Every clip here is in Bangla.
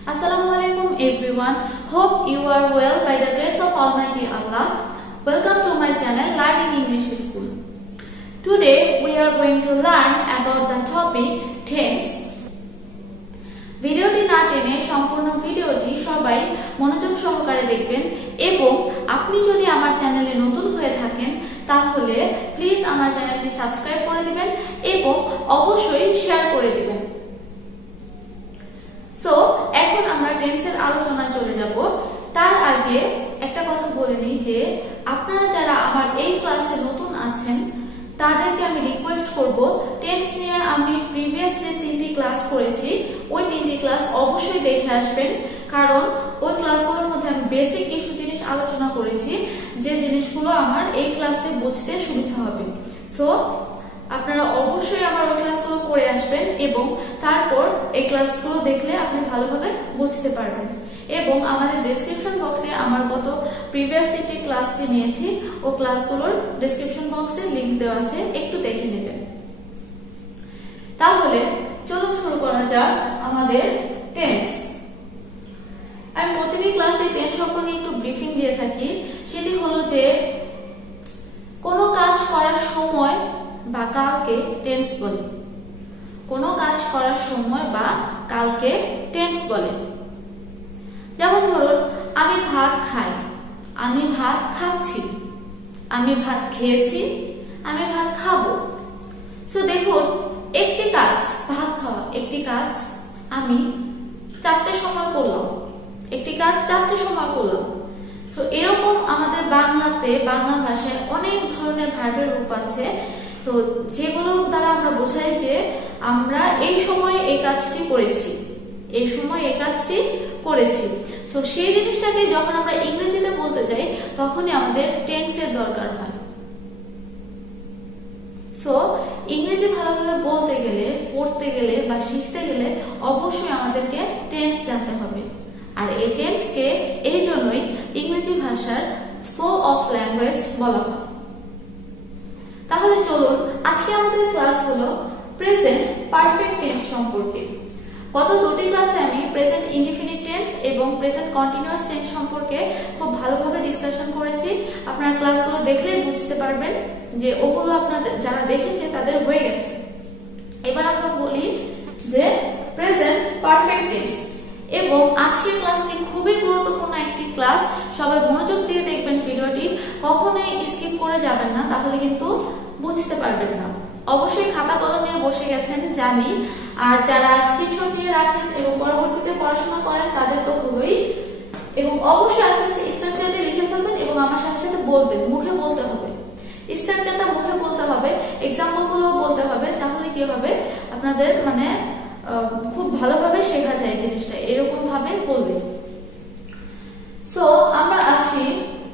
Assalamualaikum everyone. Hope you are well by the grace of Almighty Allah. Welcome to my channel Learning English School. Today we are going to learn about the topic tense. ভিডিওটি না টেনে সম্পূর্ণ ভিডিওটি সবাই মনোযোগ সহকারে দেখবেন এবং আপনি যদি আমার চ্যানেলে নতুন হয়ে থাকেন তাহলে প্লিজ আমার চ্যানেলটি সাবস্ক্রাইব করে দিবেন এবং অবশ্যই শেয়ার করে দিবেন। সো এখন আমরা টেন্সের আলোচনায় চলে যাব। তার আগে একটা কথা বলে নিই যে আপনারা যারা আমার এই ক্লাসে নতুন আছেন তাদেরকে আমি রিকোয়েস্ট করব টেন্স নিয়ে আমি প্রিভিয়াস যে 3টি ক্লাস করেছি ওই 3টি ক্লাস অবশ্যই দেখে আসবেন, কারণ ওই ক্লাসগুলোর মধ্যে আমি বেসিক কিছু জিনিস আলোচনা করেছি যে জিনিসগুলো আমার এই ক্লাসে বুঝতে সুবিধা হবে। সো আপনারা অবশ্যই আমার ওই ক্লাসগুলো করে আসবেন এবং তারপর এই ক্লাসগুলো দেখলে আপনি ভালোভাবে বুঝতে পারবেন। এবং আমাদের ডেসক্রিপশন বক্সে আমার গত প্রিভিয়াস 3টি ক্লাস যে নিয়েছি ও ক্লাসগুলোর ডেসক্রিপশন বক্সে লিংক দেওয়া আছে, একটু দেখে নেবেন। তাহলে চলুন শুরু করা যাক আমাদের টেন্স। আমি প্রতিটি ক্লাসে টেন্স সম্পর্কে একটু ব্রিফিং দিয়ে থাকি। সেটি হলো যে কোনো কাজ করার সময় বা কালকে টেন্স বলে, কোনো কাজ করার সময় বা কালকে টেন্স বলে। যেমন ধরুন আমি ভাত খাই, আমি ভাত খাচ্ছি, আমি ভাত খেয়েছি, আমি ভাত খাবো। সো দেখুন একটি কাজ ভাত খাওয়া, একটি কাজ আমি 4টের সময় করলাম, একটি কাজ 4টের সময় করলাম। তো এরকম আমাদের বাংলাতে বাংলা ভাষায় অনেক ধরনের ভার্বের রূপ আছে, তো যেগুলো দ্বারা আমরা বোঝাই যে আমরা এই সময় এই কাজটি করেছি, এই সময় এই কাজটি করেছি। সো সেই জিনিসটাকে যখন আমরা ইংরেজিতে বলতে যাই তখনই আমাদের টেন্সের দরকার হয়। সো ইংরেজি ভালোভাবে বলতে গেলে, পড়তে গেলে বা শিখতে গেলে অবশ্যই আমাদেরকে টেন্স জানতে হবে। আর এই টেন্সকে এই জন্যই ইংরেজি ভাষার সোল অফ ল্যাঙ্গুয়েজ বলা হয়। তাহলে চলুন আজকে আমাদের ক্লাস হলো প্রেজেন্ট পারফেক্ট টেন্স সম্পর্কে। গত 2টি ক্লাসে আমি প্রেজেন্ট ইনডিফিনিট টেন্স এবং প্রেজেন্ট কন্টিনিউয়াস টেন্স সম্পর্কে খুব ভালোভাবে ডিসকাশন করেছি। আপনারা ক্লাসগুলো দেখলেই বুঝতে পারবেন যে ওগুলো আপনাদের যারা দেখেছে তাদের হয়ে গেছে। এবার আমরা বলি যে প্রেজেন্ট পারফেক্ট টেন্স, এবং আজকের ক্লাসটি খুবই গুরুত্বপূর্ণ একটি ক্লাস। সবাই মনোযোগ দিয়ে দেখবেন ভিডিওটি, কখনোই স্কিপ করে যাবেন না, তাহলে কিন্তু বুঝতে পারবেন না। অবশ্যই খাতা কলম নিয়ে বসে গেছেন জানি, আর যারা স্ক্রিনশট দিয়ে রাখেন এবং পরবর্তীতে পড়াশোনা করেন তাদের তো হলোই। এবং অবশ্যই আস্তে আস্তে স্ট্রাকচারটি লিখে ফেলবেন এবং আমার সাথে সাথে বলবেন, মুখে বলতে হবে, স্ট্রাকচারটা মুখে বলতে হবে, এক্সাম্পলগুলো বলতে হবে। তাহলে কি হবে আপনাদের মানে খুব ভালোভাবে শেখা যায় জিনিসটা, এরকম ভাবে বলবে। সো আমরা আসি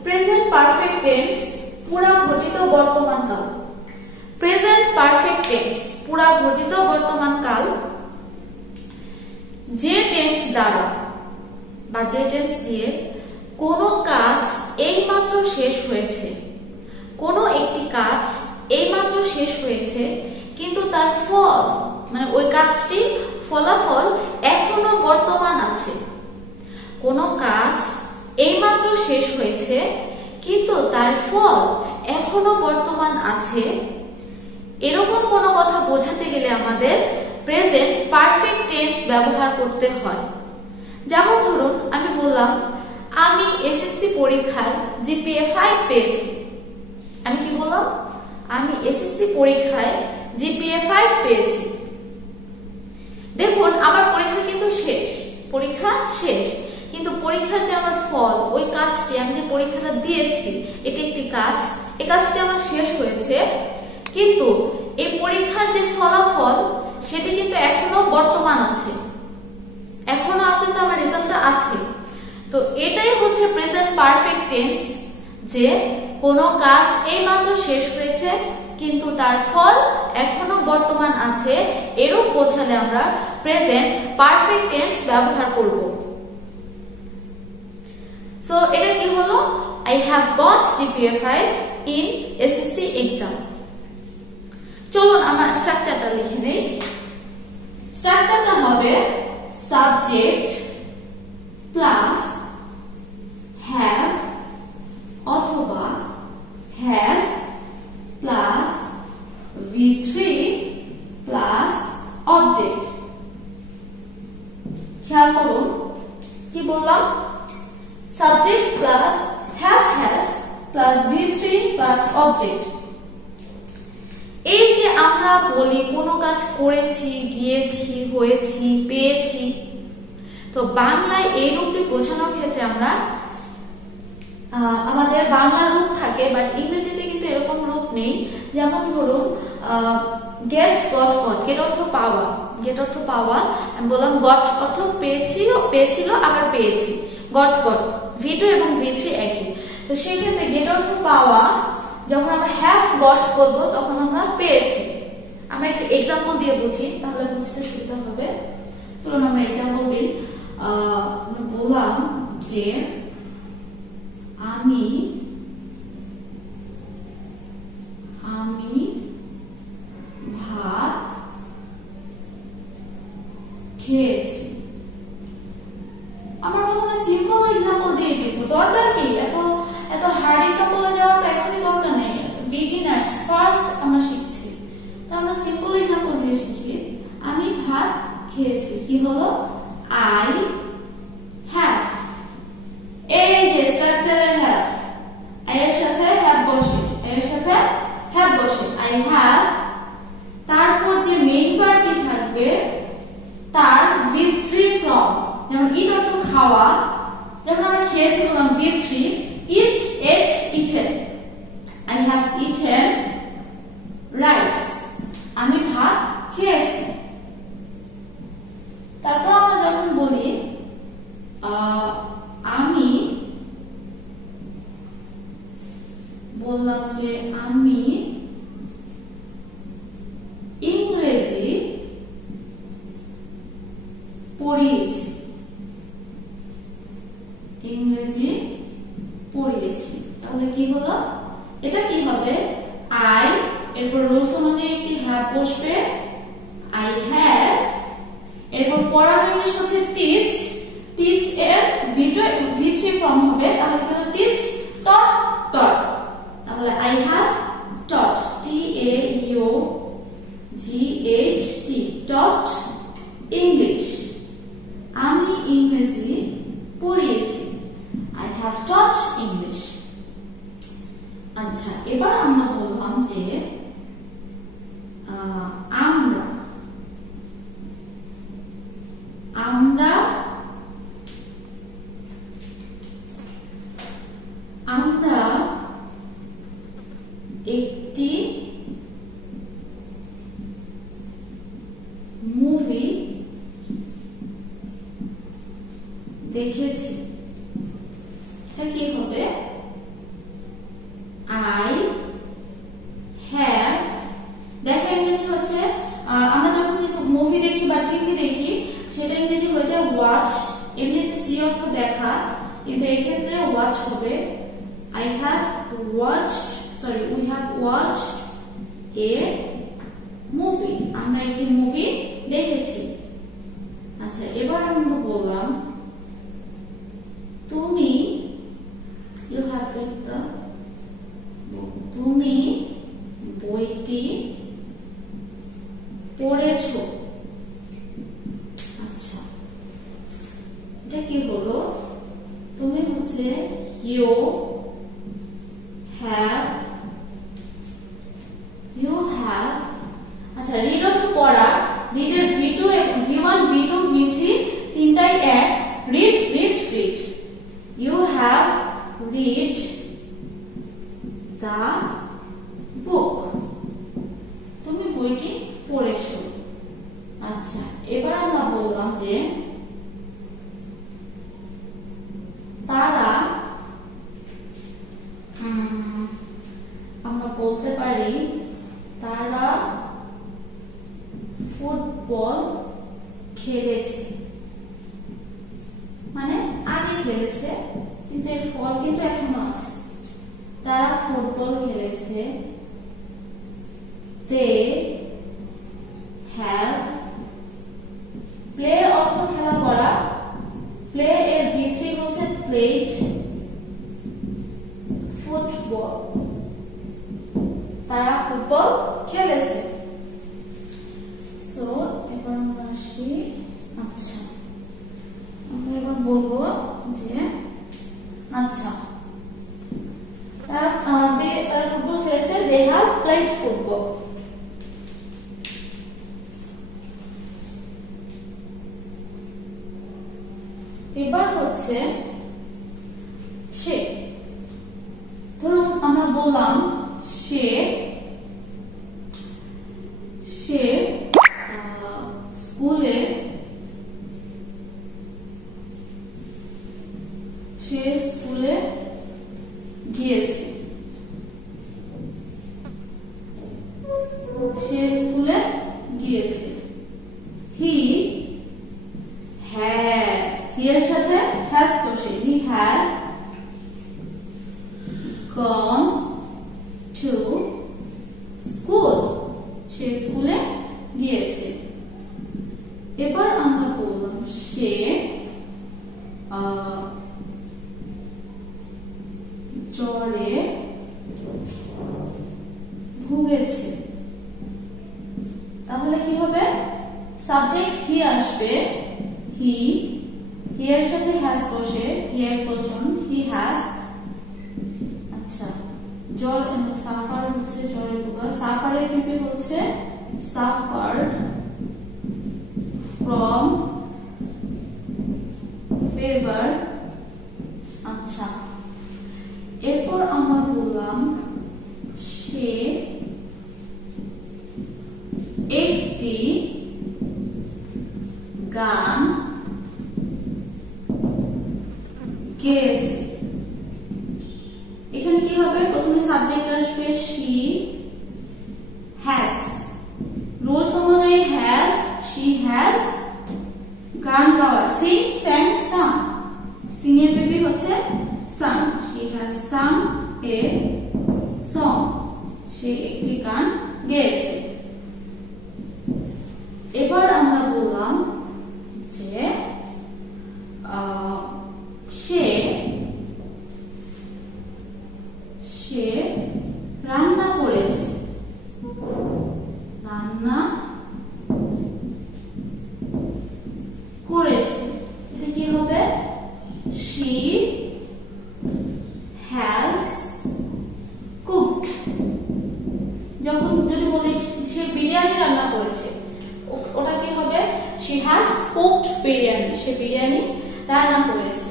প্রেজেন্ট পারফেক্ট টেন্স, পুরা ঘটিত বর্তমান কাল। প্রেজেন্ট পারফেক্ট টেন্স পুরা ঘটিত বর্তমান কাল যে টেন্স দ্বারা বা যে টেন্স দিয়ে কোনো কাজ এইমাত্র শেষ হয়েছে, কোনো একটি কাজ এইমাত্র শেষ হয়েছে কিন্তু তার ফল মানে ওই কাজটি ফলাফল এখনো বর্তমান আছে। কোনো কাজ এইমাত্র শেষ হয়েছে কিন্তু তার ফল এখনো বর্তমান আছে, এরকম কোনো কথা বোঝাতে গেলে আমাদের প্রেজেন্ট পারফেক্ট টেন্স ব্যবহার করতে হয়। যেমন ধরুন আমি বললাম আমি এসএসসি পরীক্ষায় জিপিএ 5 পেয়েছি। আমি কি বললাম? আমি এসএসসি পরীক্ষায় জিপিএ 5 পেয়েছি। দেখুন আমার পরীক্ষা কিন্তু শেষ, পরীক্ষা শেষ, কিন্তু পরীক্ষার যে আমার ফল, ওই কাজটি আমি যে পরীক্ষাটা দিয়েছি এটি একটি কাজ, এই কাজটি আমার শেষ হয়েছে, কিন্তু এই পরীক্ষার যে ফলাফল সেটি কিন্তু এখনো বর্তমান আছে, এখনো কিন্তু আমার রেজাল্টটা আছে। তো এটাই হচ্ছে প্রেজেন্ট পারফেক্ট টেন্স, যে কোনো কাজ এইমাত্র শেষ হয়েছে কিন্তু তার ফল এখনো বর্তমান আছে, এরূপ বোঝালে আমরা প্রেজেন্ট পারফেক্ট টেন্স ব্যবহার করব। সো এটা কি হলো? I have got GPA 5 in SSC exam. চলুন আমরা স্ট্রাকচারটা লিখে নেই। স্ট্রাকচারটা হবে সাবজেক্ট প্লাস হ্যাভ অথবা has plus V3 plus object. খেয়াল করুন কি বললাম, subject plus have has plus V3 plus object. এই যে আমরা বলি কোনো কাজ করেছি, গিয়েছি, হয়েছি, পেয়েছি, তো বাংলায় এই রূপটি বোঝানোর ক্ষেত্রে আমরা আমাদের বাংলা রূপ থাকে, বাট ইংরেজিতে কিন্তু এরকম রূপ নেই। যেমন ধরুন গেট, গট, গট, গেট অর্থ পাওয়া, গেট অর্থ পাওয়া, আমি বললাম গট অর্থ পেয়েছিল আবার পেয়েছি, গট গট, V2 এবং V3 একই। তো সেক্ষেত্রে গেট অর্থ পাওয়া, যখন আমরা হ্যাভ গট বলবো তখন আমরা পেয়েছি। আমরা একটা এক্সাম্পল দিয়ে বুঝি, তাহলে বুঝতে সুবিধা হবে। চলুন আমরা এক্সাম্পল দিই। বললাম যে আমি ভাত খেয়েছি। আমরা প্রথমে সিম্পল এক্সাম্পল দিয়ে দিব, দরকার কি এত হার্ড এক্সাম্পলে যাওয়ার তো এখনই দরকার নেই। বিগিনার্স ফার্স্ট আমরা শিখছি, তো আমরা সিম্পল এক্সাম্পল দিয়ে শিখি। আমি ভাত খেয়েছি, কি হলো? I have. এই যে স্ট্রাকচারে হ্যাভ, এর সাথে হ্যাভ বসে, এর সাথে হ্যাভ বসে, আই হ্যাভ। তারপর যে মেইন ভার্বটি থাকবে তার V3 ফ্রম, যেমন ইট অর্থ খাওয়া, যেমন আমরা খেয়েছি বললাম V3, it, at, eaten. I have eaten rice, আমি ভাত খেয়েছি। তারপর আমরা যখন বলি আমি বললাম যে আমি ইংরেজি পড়িয়েছি, ইংরেজি পড়িয়েছি, তাহলে কি হলো? এটা কি হবে? আই, এরপর রুলস অনুযায়ী একটি হ্যাভ বসবে, আই হ্যাভ। এরপর পড়ার ইংলিশ হচ্ছে টিচ, টিচ এর V3 ফর্ম হবে, তাহলে কি হলো? টিচ, টট, টট। তাহলে I have taught, TAUGHT, taught English, আমি ইংরেজি পড়িয়েছি, আই হ্যাভ টট ইংলিশ। আচ্ছা, এবার আমরা বললাম যে আমরা একটি মুভি দেখেছি, এটা কি হবে? I have. দেখো ইংরেজি হচ্ছে, আমরা যখন কিছু মুভি দেখি বা টিভি দেখি সেটা ইংরেজি হয়ে যায় ওয়াচ। এমনিতে সি অর্থ দেখা, কিন্তু এই ক্ষেত্রে ওয়াচ হবে। I have watched, sorry, we have watched a movie, আমরা একটি মুভি দেখেছি। আচ্ছা, এবার আমরা বললাম তুমি, you have read the book, তুমি বইটি পড়েছো। আচ্ছা, এটা কি হলো? তুমি হচ্ছে you have, আচ্ছা, রিড অর্থ পড়া, রিড এর V2 V1 V2 V3 তিনটাই এক, read read read. You have read the book, তুমি বইটি পড়েছো। আচ্ছা, এবার আমরা বললাম যে তারা, আমরা বলতে পারি তারা ফুটবল খেলেছে, মানে আগে খেলেছে কিন্তু এর ফল কিন্তু এখনো আছে। তারা ফুটবল খেলেছে, they have, প্লে অর্থ খেলা করা, প্লে এর V3 played football. তারা ফুটবল খেলেছে। সো এবার আমরা আসি, আচ্ছা আমরা এবার বলবো যে আচ্ছা তারা ফুটবল খেলেছে, they have played football. এবার হচ্ছে সে, ধরুন আমরা বললাম সে স্কুলে গিয়েছে, সে স্কুলে গিয়েছে। হি হ্যাজ, হি এর সাথে হ্যাজ বসে, he has gone to school, সে স্কুলে গিয়েছে। এবার আমরা বললাম সে জ্বরে ভুগেছে। তাহলে কি হবে, সাবজেক্ট হি আসবে, হি এর সাথে হ্যাজ বসে, হি এক বচন, হি হ্যাজ। আচ্ছা জ্বর, সাফার হচ্ছে জ্বরে ভোগা, সাফারের পিপি হচ্ছে সাফার্ড ফ্রম ফিভার। আচ্ছা এরপর আমরা বললাম সে একটি গান গেয়েছে। এখানে কি হবে, প্রথমে সাবজেক্ট আসবে she has, রুলস অনুযায়ী has, she has গান গাওয়া, sing, sang, sung, sing এর পিপি হচ্ছে sung, she has sung a song, সে একটি গান গেয়েছে। এবার আমরা বললাম যে সে রান্না করেছে, রান্না করেছে। এটা কি হবে, she has cooked। যখন যদি বলি সে বিরিয়ানি রান্না করেছে, ওটা কি হবে, she has cooked বিরিয়ানি, সে বিরিয়ানি রান্না করেছে।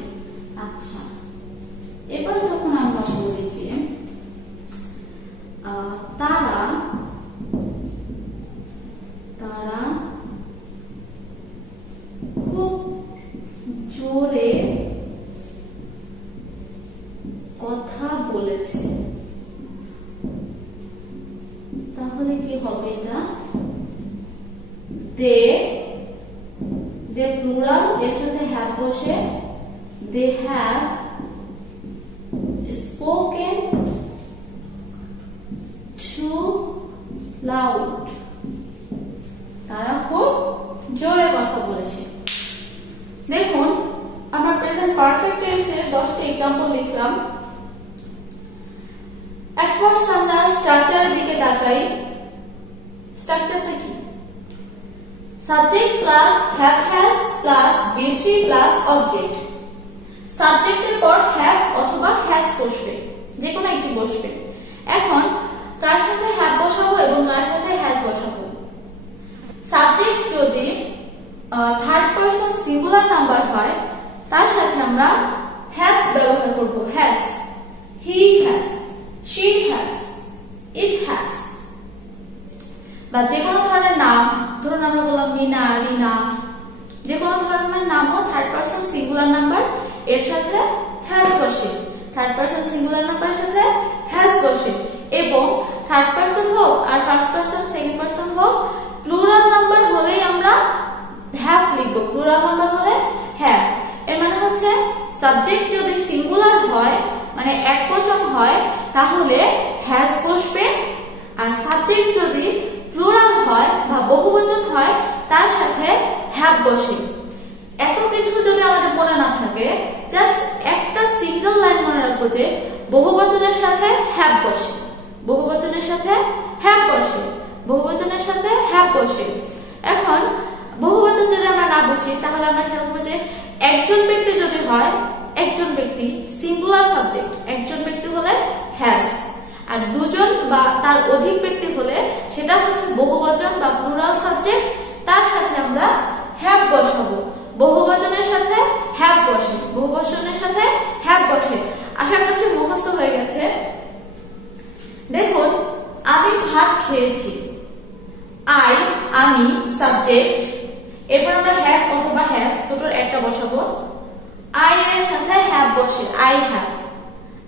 আচ্ছা এবার যখন আমরা বলি যে তারা খুব জোরে কথা বলেছে, তাহলে কি হবে, এটা দে প্লুরাল, এর সাথে হ্যাভ বসে, they have spoken too loud, তারা খুব জোরে কথা বলেছে। দেখুন আমরা প্রেজেন্ট পারফেক্ট টেন্সের 10টা एग्जांपल লিখলাম। এট ফার্স্ট আমরা স্ট্রাকচারের দিকে তাকাই। স্ট্রাকচারটা কি, subject plus have has plus be3 plus object. সাবজেক্টের পর হ্যাভ অথবা হ্যাজ বসবে, যে কোনো একটি বসবে। এখন কার সাথে হ্যাভ বসাবো এবং কার সাথে হ্যাজ বসাবো। সাবজেক্ট যদি থার্ড পারসন সিঙ্গুলার নাম্বার হয়, তার সাথে আমরা হ্যাজ ব্যবহার করব, has, he has, she has, it has। বা যে কোনো ধরনের নাম, ধরুন আমরা বললাম মিনা, রিনা, যে কোনো ধরনের নামও থার্ড পারসন সিঙ্গুলার নাম্বার, এর সাথে হ্যাজ বসে, থার্ড পারসন সিঙ্গুলার নাম্বারের সাথে হ্যাজ বসে। এবং থার্ড পারসন হোক আর ফার্স্ট পারসন সেকেন্ড পারসন হোক, প্লুরাল নাম্বার হলেই আমরা হ্যাভ লিখবো, প্লুরাল নাম্বার হলে হ্যাভ। এর মানে হচ্ছে সাবজেক্ট যদি সিঙ্গুলার হয়, মানে একবচন হয়, তাহলে হ্যাজ বসবে, আর সাবজেক্ট যদি প্লুরাল হয় বা বহুবচন হয়, তার সাথে হ্যাভ বসে। এত কিছু যদি আমাদের মনে না থাকে, জাস্ট একটা দেখো যে বহুবচনের সাথে হ্যাভ বসে, বহুবচনের সাথে হ্যাভ বসে, বহুবচনের সাথে হ্যাভ বসে। এখন বহুবচন যদি আমরা না বুঝি তাহলে আমরা খেয়াল যে একজন ব্যক্তি যদি হয়, একজন ব্যক্তি সিঙ্গুলার সাবজেক্ট, একজন ব্যক্তি হলে হ্যাজ, আর দুজন বা তার অধিক ব্যক্তি হলে সেটা হচ্ছে বহুবচন বা প্লুরাল সাবজেক্ট, তার সাথে আমরা হ্যাভ বসাবো। বহুবচনের সাথে হ্যাভ বসে, বহুবচনের সাথে হ্যাভ বসে। আশা করছি মুখস্থ হয়ে গেছে। দেখুন, আমি ভাত খেয়েছি, আই আমি সাবজেক্ট, এরপর আমরা হ্যাভ অথবা হ্যাজ দুটোর একটা বসাবো। আই এর সাথে হ্যাভ বসে, আই হ্যাভ,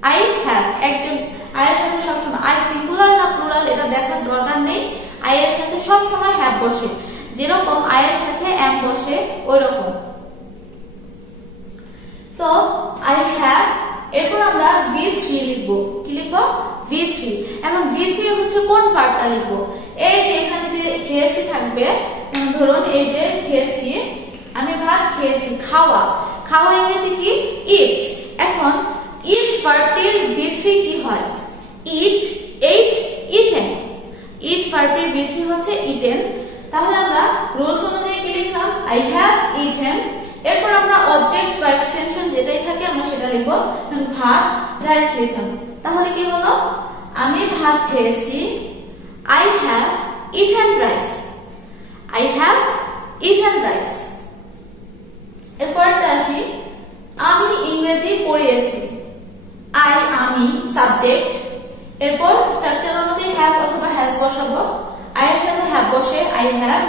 আই হ্যাভ। একজন আই এর সাথে সবসময়, আই সিঙ্গুলার না প্লুরাল এটা দেখার দরকার নেই, আই এর সাথে সবসময় হ্যাভ বসে, যেরকম আই এর সাথে এম বসে ওই রকম। সো আই হ্যাভ, এরপর আমরা V3 লিখবো। কি লিখবো? V3। এখন V3 হচ্ছে কোন পার্টটা লিখবো? এই যে এখানে যে খেয়েছি থাকবে, ধরুন এই যে খেয়েছি, আমি ভাত খেয়েছি, খাওয়া, খাওয়া ইংরেজি কি? ইট। এখন ইট পার্টির V3 কি হয়? ইট, এইট, ইটেন। ইট পার্টির V3 হচ্ছে ইটেন। তাহলে আমরা রুলস অনুযায়ী কি লিখলাম? I have eaten. এরপর আমরা অবজেক্ট বা এক্সটেনশন যেটাই থাকে আমরা সেটা লিখবো। ভাত, রাইস লিখলাম। তাহলে কি হলো? আমি ভাত খেয়েছি, I have eaten rice, I have eaten rice. এরপরটা আসি, আমি ইংরেজি পড়িয়েছি, আই আমি সাবজেক্ট, এরপর স্ট্রাকচার অনুযায়ী হ্যাভ অথবা হ্যাজ বসাবো। আই এর সাথে হ্যাভ বসে আই হ্যাভ।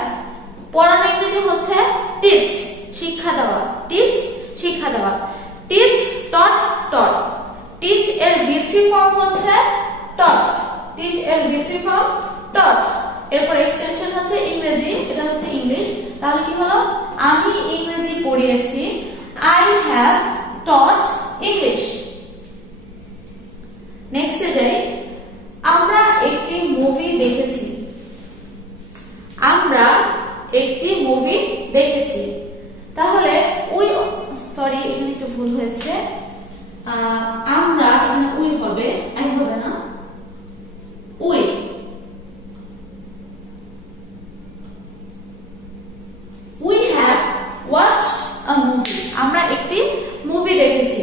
পড়ানো ইংরেজি হচ্ছে টিচ, শিক্ষা দেওয়া, টিচ শিক্ষা দেওয়া। টিচ, টট, টট। টিচ এর V3 ফর্ম হচ্ছে টট, টিচ এর V3 ফর্ম টট। এরপর এক্সটেনশন হচ্ছে ইংরেজি, এটা হচ্ছে ইংলিশ। তাহলে কি হলো? আমি ইংরেজি পড়িয়েছি, আই হ্যাভ টট ইংলিশ। নেক্সটে যাই, আমরা একটি মুভি দেখেছি, আমরা একটি মুভি দেখেছি। তাহলে উই, সরি এখানে একটু ভুল হয়েছে, আমরা এখানে উই হবে, আই হবে না, we. We have watched a movie, আমরা একটি মুভি দেখেছি।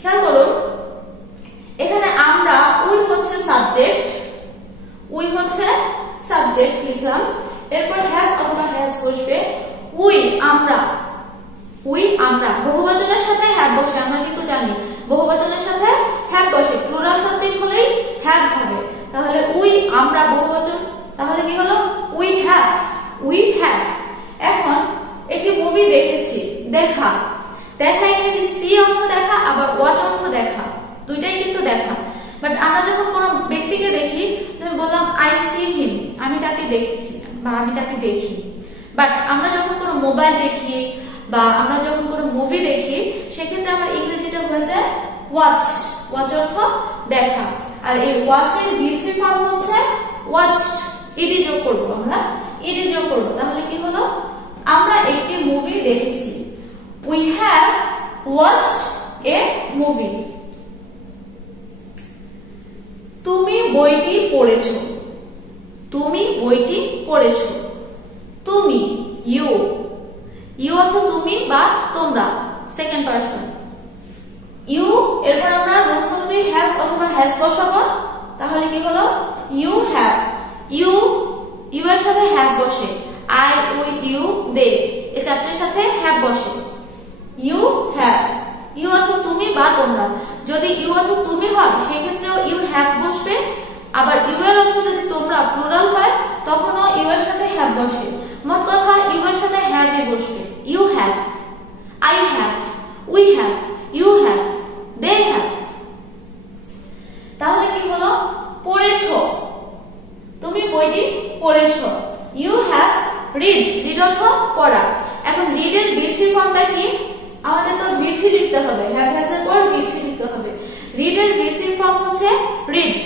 খেয়াল করুন, এখানে আমরা, উই হচ্ছে সাবজেক্ট, উই হচ্ছে সাবজেক্ট লিখলাম। এরপর হ্যাভ অথবা হ্যাজ বসবে। উই আমরা, উই আমরা। বহুবচনের সাথে হ্যাভ বসে, আমরা কিন্তু জানি বহুবচনের সাথে হ্যাভ বসে, প্লুরাল সাবজেক্ট হলেই হ্যাভ হবে। তাহলে উই আমরা বহুবচন, তাহলে কি হলো? We have, we have. এখন একটি মুভি দেখেছি, দেখা, দেখা ইংরেজি সি অর্থ দেখা, আবার ওয়াচ অর্থ দেখা, দুইটাই কিন্তু দেখা। বাট আমরা যখন কোনো ব্যক্তিকে দেখি, যখন বললাম আই সি হিম, আমি তাকে দেখেছি বা আমি তাকে দেখি। বাট আমরা যখন কোনো মোবাইল দেখি বা আমরা যখন কোনো মুভি দেখি, সেক্ষেত্রে আমার ইংরেজিটা হয়ে যায় ওয়াচ, ওয়াচ অর্থ দেখা। আর এই ওয়াচের V3 ফর্ম হচ্ছে ওয়াচড, ইডি যোগ করবো, আমরা ইডি যোগ করবো। তাহলে কি হলো? আমরা একটি মুভি দেখেছি, we have watched A movie. তুমি বইটি পড়েছো, তুমি বইটি পড়েছো। তুমি, ইউ, ইউ অর্থ তুমি বা তোমরা, সেকেন্ড পারসন। ইউ, এরপর আমরা রুলস অনুযায়ী হ্যাভ অথবা হ্যাজ বসাবো। তাহলে কি হলো? You have. ইউ, ইউ এর সাথে হ্যাভ বসে, আই, উই, ইউ, দে, এই চারটির সাথে হ্যাভ বসে। You have. ইউ অর্থ তুমি বা তোমরা। যদি ইউ অর্থ তুমি হয় সেক্ষেত্রেও ইউ হ্যাভ বসবে। আবার ইউ এর অর্থ যদি তোমরা প্লুরাল হয় তখনও ইউ এর সাথে হ্যাভ বসে। মোট কথা ইউ এর সাথে হ্যাভ এ বসবে। You have, I have, we have, you have, they have. তাহলে কি হলো? পড়েছো, তুমি বইটি পড়েছো। ইউ হ্যাভ রিড, রিড অর্থ পড়া। এখন রিড এর V3 ফর্মটা কি? আমাদের তো V3 লিখতে হবে, হ্যাভ হ্যাজ এর পর V3 লিখতে হবে। রিড এর V3 ফর্ম হচ্ছে রিড,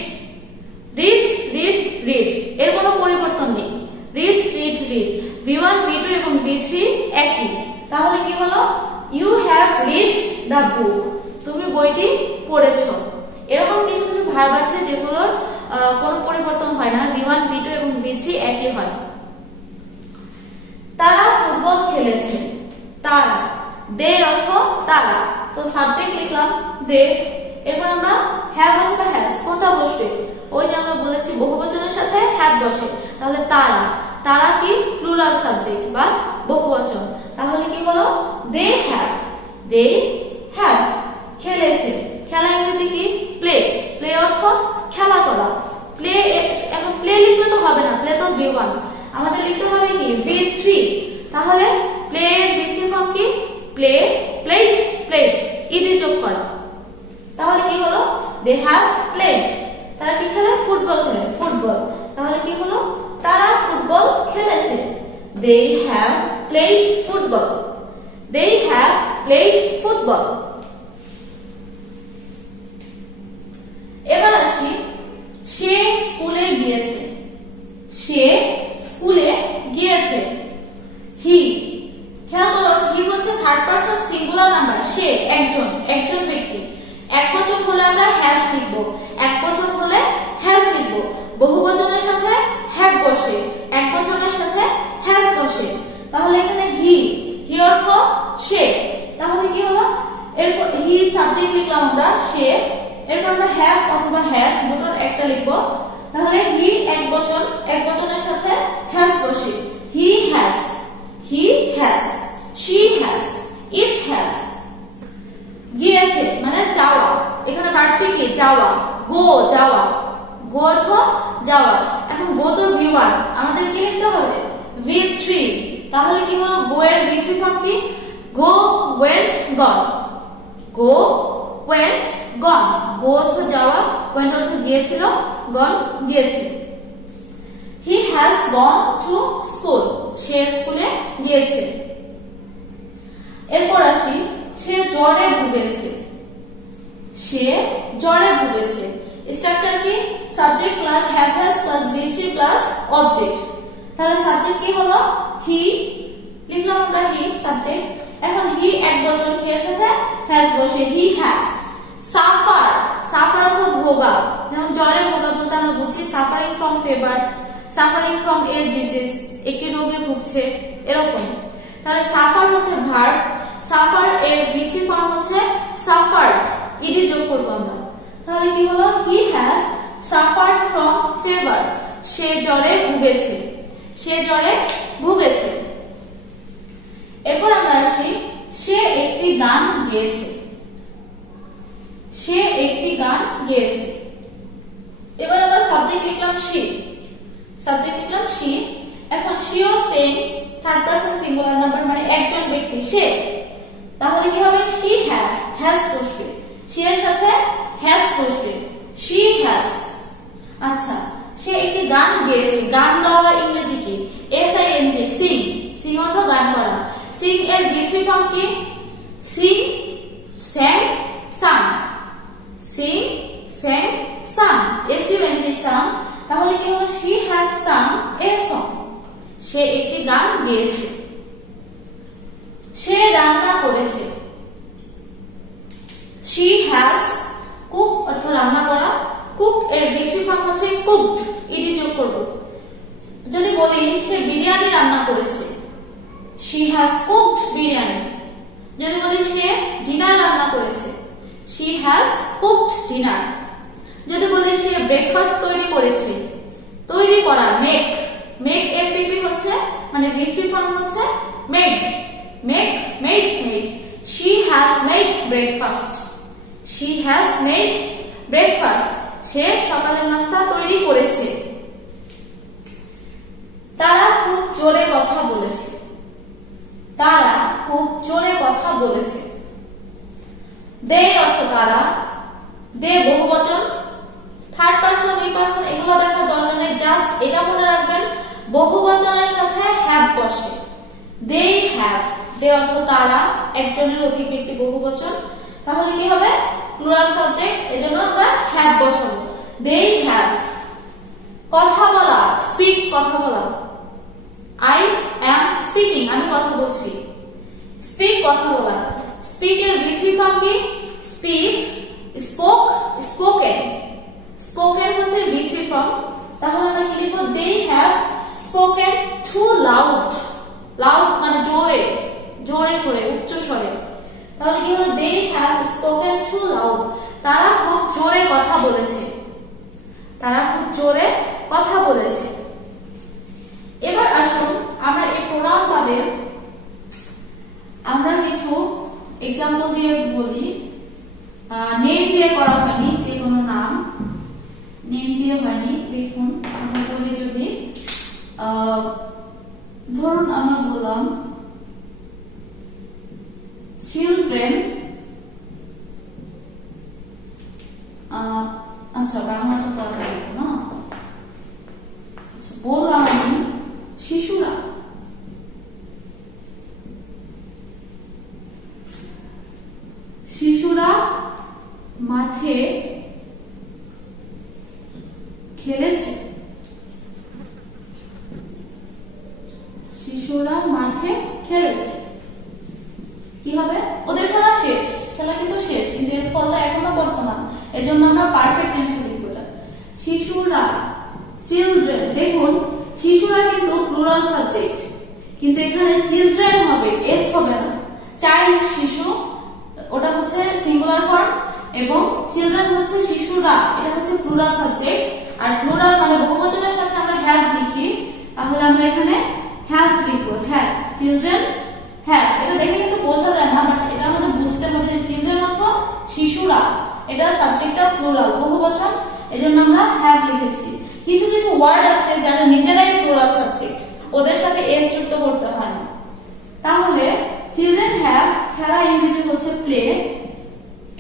রিড, রিড, রিড, এর কোনো পরিবর্তন নেই। Read, read, read. V1, V2 এবং V3 একই। তাহলে কি হলো? You have read the book, তুমি বইটি পড়েছো। এরকম কিছু কিছু ভার্ব আছে যেগুলোর কোনো পরিবর্তন হয় না, V1 V2 এবং V3 একই হয়। তারা ফুটবল খেলেছে, তারা, দে অর্থ তারা, তো সাবজেক্ট লিখলাম দে। এরপর আমরা হ্যাভ অথবা হ্যাজ কোনটা বসবে, ওই যে আমরা বলেছি বহুবচনের সাথে হ্যাভ বসে, তাহলে তারা, তারা কি প্লুরাল সাবজেক্ট বা বহুবচন, তাহলে কি হলো দে হ্যাভ, দে হ্যাভ খেলেছে, খেলা ইংরেজি কি প্লে, প্লে অর্থ খেলা করা, প্লে, এখন প্লে লিখলে তো হবে না, প্লে তো V1, আমাদের লিখতে হবে কি V3, তাহলে প্লে এর V3 ফর্ম কি প্লে, প্লেট, প্লেট, ইডি যোগ করা, তাহলে কি হলো দে হ্যাভ প্লেড, তারা কি খেলে ফুটবল খেলে, ফুটবল, তাহলে কি হলো তারা ফুটবল খেলেছে, they have played football, they have played football. এবার আসি সে স্কুলে গিয়েছে, সে স্কুলে গিয়েছে, হি, খেয়াল করো হি হচ্ছে থার্ড পারসন সিঙ্গুলার নাম্বার, সে একজন, একজন ব্যক্তি, একবচন হলে আমরা হ্যাজ লিখব, একবচন হলে হ্যাজ লিখব, বহুবচনের সাথে হ্যাভ বসে, একবচনের সাথে হ্যাজ বসে, তাহলে এখানে হি, হি অর্থ সে, তাহলে কি হলো এরপর হি সাবজেক্ট লিখলাম আমরা সে, এরপর আমরা হ্যাভ অথবা হ্যাজ দুটোর একটা লিখব, তাহলে হি একবচন, একবচনের সাথে হ্যাজ বসে, he has, he has, she has, it has. গিয়েছে মানে যাওয়া, এখানে ভার্বটি কি যাওয়া, গো, যাওয়া, গো অর্থ যাওয়া, এখন গো তো V1, আমাদের কি লিখতে হবে V3, তাহলে কি হলো গো এর V3 ফর্ম কি গো, ওয়েন্ট, গন, গো, ওয়েন্ট, গন, গো অর্থ যাওয়া, ওয়েন্ট অর্থ গিয়েছিল, গন গিয়েছিল। He has gone to school, সে স্কুলে গিয়েছে। এরপর আসি সে জ্বরে ভুগেছে, সে জ্বরে ভুগেছে, স্ট্রাকচার কি subject plus have has plus V3 plus object, তাহলে সাবজেক্ট কি হলো হি, লিখলাম আমরা হি সাবজেক্ট, এখন হি একবচন, হি এর সাথে হ্যাজ বসে, হি হ্যাজ। সাফার, সাফার অর্থ ভোগা, যেমন জ্বরে ভোগা বলতে আমরা বুঝি suffering from fever, suffering from a disease, একটি রোগে ভুগছে, এরকম, তাহলে সাফার হচ্ছে ভার্ব, সাফার এর V3 ফর্ম হচ্ছে সাফার্ড, ইডি যোগ করব আমরা, তাহলে কি হলো he has suffered from fever, সে জ্বরে ভুগেছে, সে জ্বরে ভুগেছে। এরপর আমরা আসি সে একটি গান গেয়েছে, সে একটি গান গেয়েছে। এবার আমরা সাবজেক্ট লিখলাম শি, সাবজেক্ট লিখলাম শি, এখন শি ও same third person singular number মানে একজন ব্যক্তি সে, তাহলে কি হবে শি হ্যাজ, হ্যাজ বসবে, শি এর সাথে হ্যাজ বসবে, শি হ্যাজ। আচ্ছা সে একটি গান গেয়েছে, গান গাওয়া ইংরেজি কি SING, সিং, সিং অর্থ গান করা, সিং এর V3 ফর্ম কি সিং, স্যাং, সাং, সিং, স্যাং, সাং, SUNG সাং, তাহলে কি হলো she has sung a song, সে একটি গান গেয়েছে। সে রান্না করেছে, শি হ্যাজ কুক অর্থ রান্না করা, কুক এর V3 ফর্ম হচ্ছে কুকড, ইডি যোগ করব, যদি বলি সে বিরিয়ানি রান্না করেছে, শি হ্যাজ কুকড বিরিয়ানি, যদি বলি সে ডিনার রান্না করেছে, শি হ্যাজ কুকড ডিনার, যদি বলি সে ব্রেকফাস্ট তৈরি করেছে, তৈরি করা মেক, মেক এর PP হচ্ছে মানে V3 ফর্ম হচ্ছে made, make, made, made, she has made breakfast, she has made breakfast, সে সকালের নাস্তা তৈরি করেছে। তারা খুব জোরে কথা বলেছে, তারা খুব জোরে কথা বলেছে। দে অর্থ তারা, দে বহুবচন, থার্ড পারসন ই পারসন এগুলো দেখার দরকার নেই, জাস্ট এটা মনে রাখবেন বহুবচনের সাথে হ্যাভ বসে, দে হ্যাভ, দে অর্থ তারা, একজনের অধিক ব্যক্তি বহুবচন, তাহলে কি হবে প্লুরাল সাবজেক্ট, এজন্য আমরা হ্যাভ বসাবো, দে হ্যাভ। কথা বলা, স্পিক কথা বলা, I am speaking, আমি কথা বলছি, স্পিক কথা বলা, স্পিক এর V3 ফর্ম কি speak, spoke, spoken, they have spoken too loud. Loud মানে জোরে, জোরে সরে, উচ্চ স্বরে। তাহলে কি হলো? they have spoken too loud. তারা খুব জোরে কথা বলেছে, তারা খুব জোরে কথা বলেছে। এবার আসুন আমরা এই প্রোনাউন বাদের আমরা কিছু এক্সাম্পল দিয়ে বলি। নেম দিয়ে করা হয়নি, যে কোনো নাম নেম দিয়ে হয়নি। দেখুন আমরা বলি, যদি ধরুন আমরা বললাম চিলড্রেন, আচ্ছা বাংলাটা তো আগে না, আচ্ছা বললাম আমি শিশুরা। শিশুরা মাঠে খেলেছে, শিশুরা মাঠে খেলেছে। কি হবে? ওদের খেলা শেষ, খেলা কিন্তু শেষ, কিন্তু এর ফলটা এখনো বর্তমান, এজন্য আমরা পারফেক্ট টেন্সে লিখব। শিশুরা, চিলড্রেন। দেখুন শিশুরা কিন্তু প্লুরাল সাবজেক্ট, কিন্তু এখানে চিলড্রেন হবে, এস হবে না। চাইল্ড শিশু, ওটা হচ্ছে সিঙ্গুলার ফর্ম, এবং চিলড্রেন হচ্ছে শিশুরা, এটা হচ্ছে প্লুরাল সাবজেক্ট। আর প্লুরাল মানে বহুবচনের সাথে আমরা হ্যাভ লিখি, তাহলে আমরা এখানে হ্যাভ লিখবো, হ্যাভ, চিলড্রেন হ্যাভ। এটা দেখে কিন্তু বোঝা যায় না, বাট এটা আমাদের বুঝতে হবে যে চিলড্রেন অর্থ শিশুরা, এটা সাবজেক্টটা প্লুরাল, বহুবচন, এজন্য আমরা হ্যাভ লিখেছি। কিছু কিছু ওয়ার্ড আছে যারা নিজেরাই প্লুরাল সাবজেক্ট, ওদের সাথে এস যুক্ত করতে হয় না। তাহলে চিলড্রেন হ্যাভ, খেলা ইংরেজি হচ্ছে প্লে,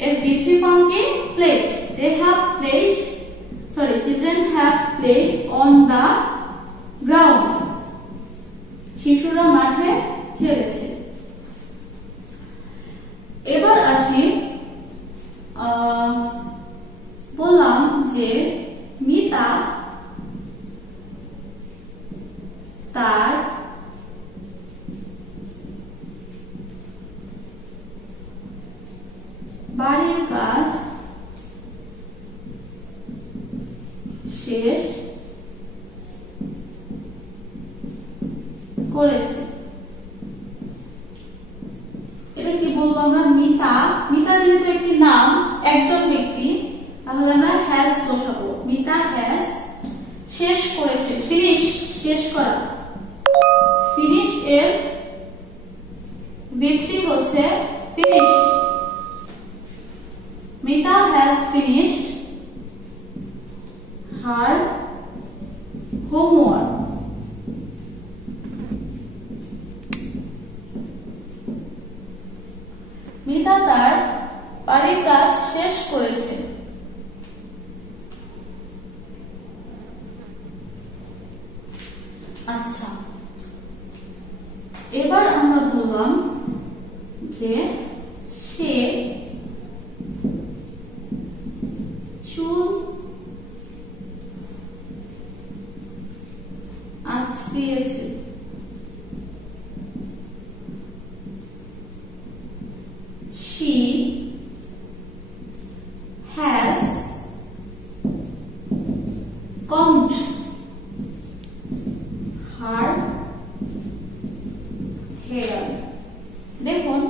এর ভিত্তি ফর্ম কি? Played. They have played, sorry, children have played on the ground. শিশুরা মাঠে খেলেছে। এবার আসি, বললাম যে মিতা তার বাড়ির কাজ শেষ করেছে। এটা কি বলবো আমরা? মিতা, মিতা যেহেতু একটি নাম, একজন ব্যক্তি, তাহলে আমরা হ্যাজ বসাবো। মিতা হ্যাজ শেষ করেছে, ফিনিশ, শেষ করা। ফিনিশ এর ভিত্তি হচ্ছে finish. Mita has finished her homework. Mita তার বাড়ির কাজ শেষ করেছে। আচ্ছা, এবার আমরা বললাম যে সে চুল আঁচড়িয়েছে। She has combed her hair. দেখুন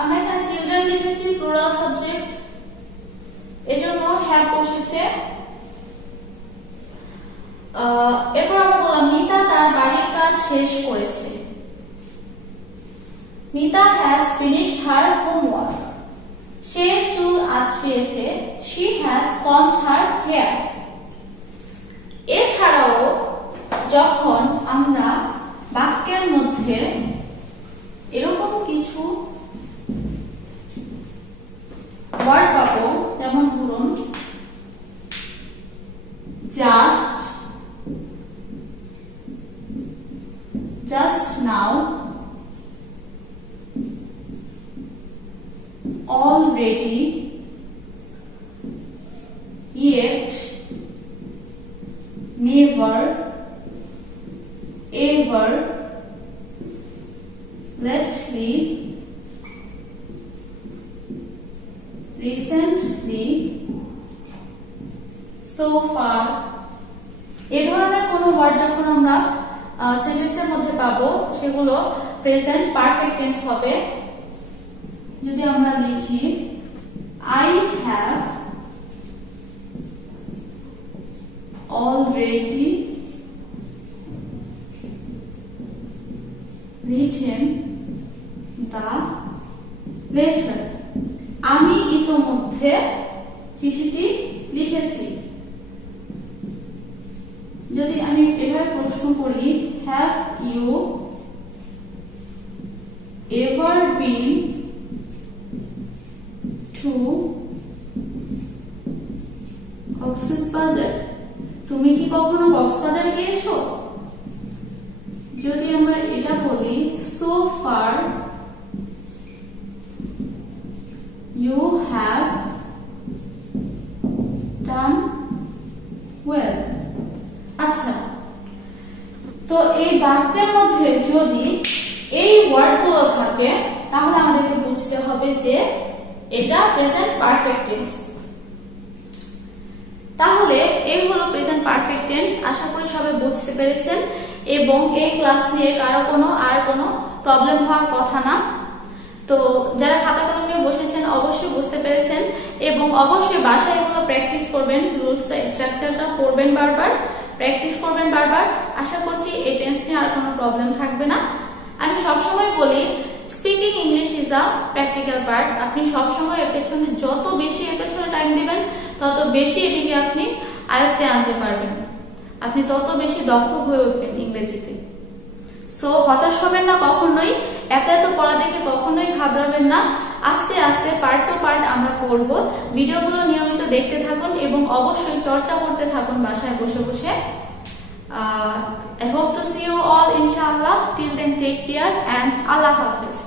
আমরা এখানে চিলড্রেন লিখেছি, প্লুরাল সাবজেক্ট, এজন্য হ্যাভ বসেছে। এরপর আমরা বললাম মিতা তার বাড়ির কাজ শেষ করেছে। Mita has finished her homework. সে চুল আঁচড়িয়েছে। She has combed her hair. এছাড়াও যখন আমরা বাক্যের মধ্যে এরকম কিছু ওয়ার্ড পাবো, যেমন ধরুন just, just now, already, yet, never, ever, lately, recently, so far, এই ধরনের কোনো ওয়ার্ড যখন আমরা সেন্টেন্সের মধ্যে পাবো সেগুলো প্রেজেন্ট পারফেক্ট টেন্স হবে। যদি আমরা লিখি I have already written the letter, আমি ইতোমধ্যে চিঠিটি লিখেছি। যদি আমি এভাবে প্রশ্ন করি, have you ever been to Cox's Bazar, তুমি কি কখনো কক্সবাজার গিয়েছো? যদি আমরা এটা বলি, so far you have done well। আচ্ছা, তো এই বাক্যের মধ্যে যদি এই ওয়ার্ডগুলো থাকে তাহলে আমাদেরকে বুঝতে হবে যে এটা প্রেজেন্ট পারফেক্ট টেন্স। তাহলে এই হলো প্রেজেন্ট পারফেক্ট টেন্স। আশা করি সবাই বুঝতে পেরেছেন এবং এই ক্লাস নিয়ে কারো কোনো প্রবলেম হওয়ার কথা না। তো যারা খাতা কলম নিয়ে বসেছেন অবশ্যই বুঝতে পেরেছেন এবং অবশ্যই বাসায় এগুলো প্র্যাকটিস করবেন, রুলসটা স্ট্রাকচারটা পড়বেন বারবার, প্র্যাকটিস করবেন বারবার। আশা করছি এই টেন্স নিয়ে আর কোনো প্রবলেম থাকবে না। আমি সবসময় বলি speaking English is a practical part. আপনি সবসময় এর পেছনে যত বেশি টাইম দিবেন তত বেশি এটিকে আপনি আয়ত্তে আনতে পারবেন, আপনি তত বেশি দক্ষ হয়ে উঠবেন ইংরেজিতে। সো হতাশ হবেন না কখনোই, এত পড়া দেখে কখনোই ঘাবড়াবেন না। আস্তে আস্তে পার্ট টু পার্ট আমরা পড়ব। ভিডিওগুলো নিয়মিত দেখতে থাকুন এবং অবশ্যই চর্চা করতে থাকুন বাসায় বসে বসে। I hope to see you all inshallah. Till then, take care and Allah Hafiz.